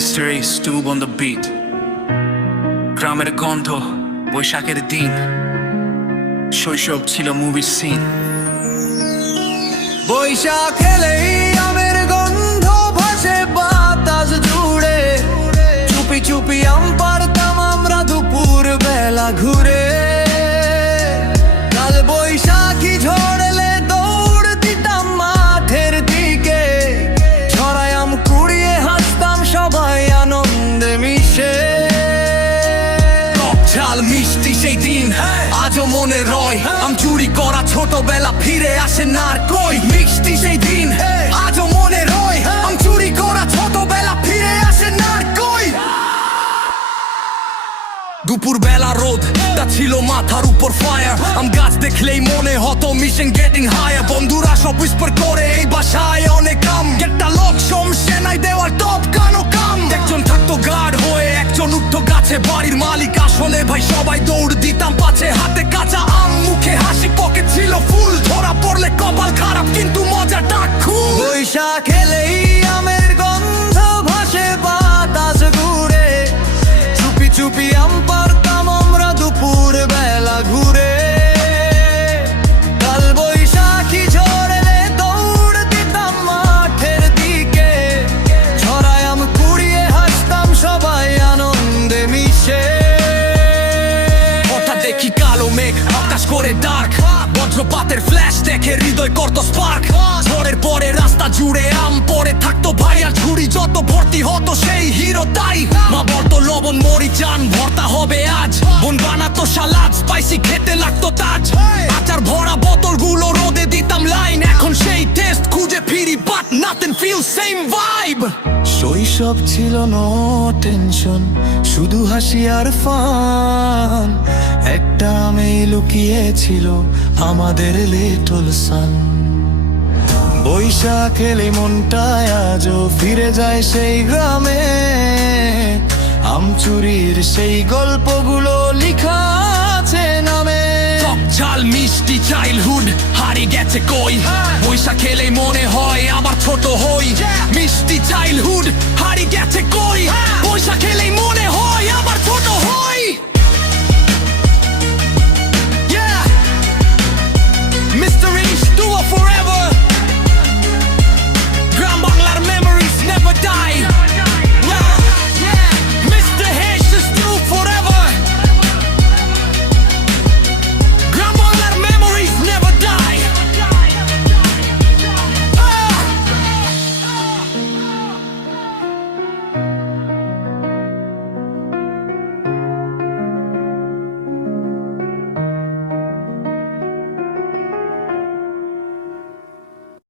Mystery Stube on the beat. গ্রামের গন্ধ, বৈশাখের দিন, শৈশব ছিল মুভির সিন। বৈশাখ এলেই আমের গন্ধ ভাসে বাতাস জুড়ে, চুপি চুপি আম পাড়তাম আমরা দুপুর বেলা ঘুরে। কাল বৈশাখী ঝড় এলে দৌড় দিতাম মাঠের দিকে, ছড়ায় আম কুড়িয়ে হাসতাম সবাই আনন্দে মিশে। ঝাল মিষ্টি সেই দিন আজও মনে রয়, আম চুরি করা ছোটবেলা ফিরে আসে না আর কই। মিষ্টি সেই দিন আজও মনে রয়, আম চুরি করা ছোটবেলা ফিরে আসে না আর কই। দুপুর বেলা রোদ তা ছিল মাথার উপর ফায়ার, আম গাছ দেখলেই মনে হতো মিশন গেটিং হায়ার। বন্ধুরা সব হুইসপার করে এই বাসায় অনেক কাম, একটা লোক সমসেনাই দেওয়ার টপ কানো কাম। একজন থাকতো গার্ড হয়ে, একজন উঠতো গাছে, বাড়ির মালিক আসলে ভাই সবাই দৌড় দিতাম পাছে। হাতে কাঁচা আম, মুখে হাসি, পকেট ছিল ফুল, ধরা পড়লে কপাল খারাপ কিন্তু মজাটা খুব। বৈশাখ এলেই আমের গন্ধ ভাসে বাতাস ঘুরে, চুপি চুপি আম পাড়তাম আমরা দুপুর বেলা ঘুরে। কাল বৈশাখী ঝড় এলে দৌড় দিতাম মাঠের দিকে, ছড়ায় আম কুড়িয়ে হাসতাম সবাই আনন্দে মিশে। হঠাৎ দেখি কালো মেঘ আকাশ করে ডার্ক, বজ্রপাতের ফ্ল্যাশ দেখে হৃদয় করত স্পার্ক। ঝড়ের পরে রাস্তা জুড়ে আম পরে থাকতো ভাই আর ঝুড়ি যত ভর্তি হতো সেই হিরো তাই। মা বলতো লবণ মরিচান ভর্তা হবে আজ, বোন বানাতো সালাদ স্পাইসি খেতে লাগতো তাজ। আচার ভরা বোতলগুলো রোদে দিতাম লাইন, এখন সেই টেস্ট খুঁজে ফিরি but nothing feel same vibe. শৈশব ছিল নো টেনশন, শুধু হাসি আর ফান, একটা আমে লুকিয়েছিল আমাদের লিটল সান। বৈশাখ এলে মনটায় আজও ফিরে যায় সেই গ্রামে, আম চুরির সেই গল্পগুলো লিখা আছে নামে। ঝাল মিষ্টি চাইল্ডহুড হারিয়ে গেছে কই, বৈশাখ এলে মনে হয় আবার ছোট হই। মিষ্টি চাইল্ডহুড হারিয়ে গেছে কই।